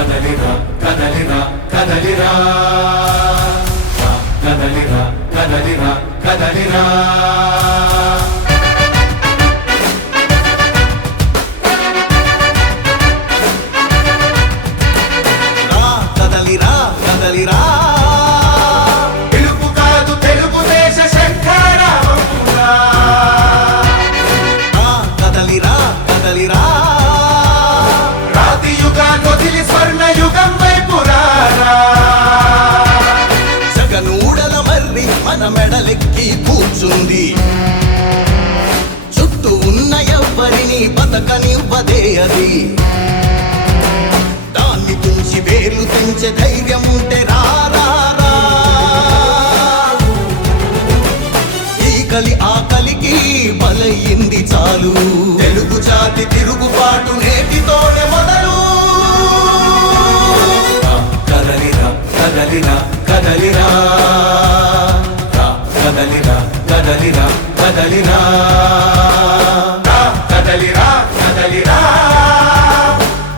కదలిరా కదలిరా కదలిరా కదలిరా కదలిరా కదలిరా కదలిరా కదలిరా పిలుపు కాదు తెలుగుదేశ శంఖారావమురా కదలిరా కదలిరా రాతి యుగాన్ని వదిలి స్వర్ణ యుగం వైపు రారా జగనూడల మర్రి మన మెడలెక్కి కూర్చుంది చుట్టూ ఉన్న ఎవ్వరిని బతకనివ్వదే అది దాన్ని తుంచి వేర్లు తెంచే ధైర్యం ఉంటే రారా ఈ కలి ఆ కలికి బలయింది చాలు తెలుగు జాతి తిరుగుబాటు నేటితోనే మొదలు కదలిరా కదలిరా కదలిరా కదలిరా కదలిరా కదలిరా కదలిరా కదలిరా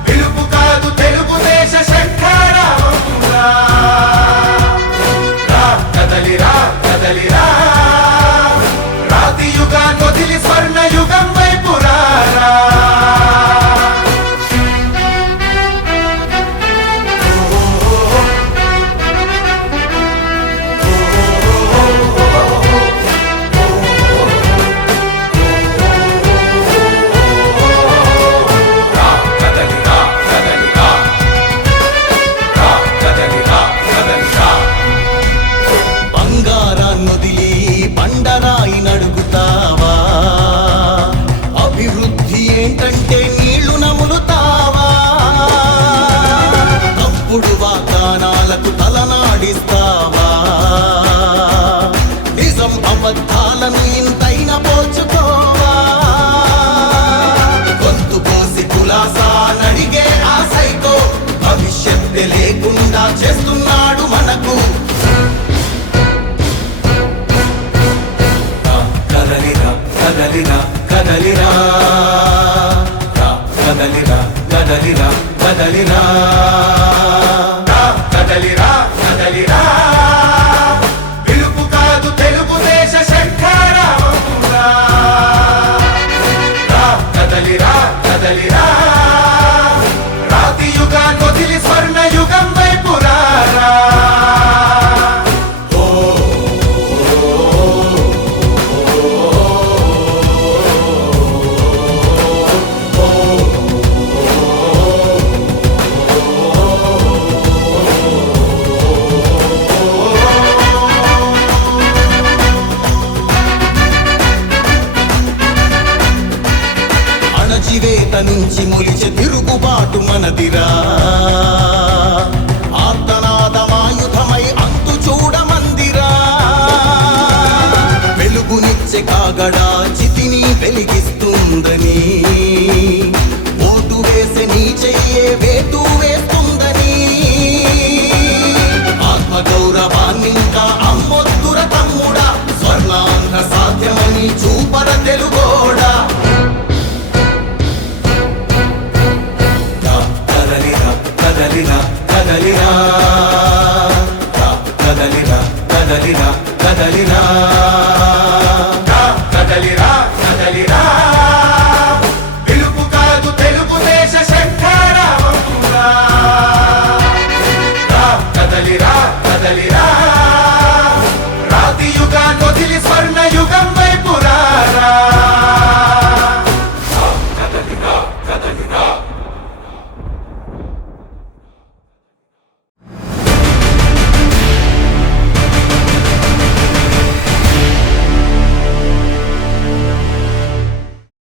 పిలుపు కాదు తెలుగుదేశ శంఖారావమురా కదలిరా కదలిరా రాతి యుగాన్ని వదిలి స్వర్ణ యుగం వైపు రారా బంగారాన్నొదిలి బండరాయి నడుగుతావా అభివృద్ధి ఏంటంటే నీళ్లు నములుతావా తప్పుడు వాగ్దానాలకు తలనాడిస్తావా నిజం అబద్ధాలను ఇంతైనా పోల్చుకోవా గొంతు కోసి కులాసా నడిగే ఆ సైకో భవిష్యత్తు లేకుండా చేస్తున్నాడు మనకు కదలిరా కదలిరా కదలిరా కదలిరా కదలిరా కదలిరా కదలిరా కదలిరా పిలుపు కాదు తెలుగుదేశ శంఖారావమురా కదలిరా కదలిరా రాతి యుగాన్ని వదిలి స్వర్ణ యుగం వైపు రారా అణచివేత నుంచి మొలిచే తిరుగుబాటు మనదిరా ఆర్తనాదమాయుధమై అంతు చూడమందిరా వెలుగునిచ్చే కాగడా చితిని వెలిగిస్తుందని ఓటు వేసే నీ చెయ్యే వేటు వేస్తుందని ఆత్మగౌరవాన్నింకా అమ్మొద్దుర తమ్ముడా స్వర్ణాంధ్ర సాధ్యమని చూపర తెలుగోడా కదలిరా కదలిరా కదలిరా కదలిరా కదలిరా కదలిరా కదలిరా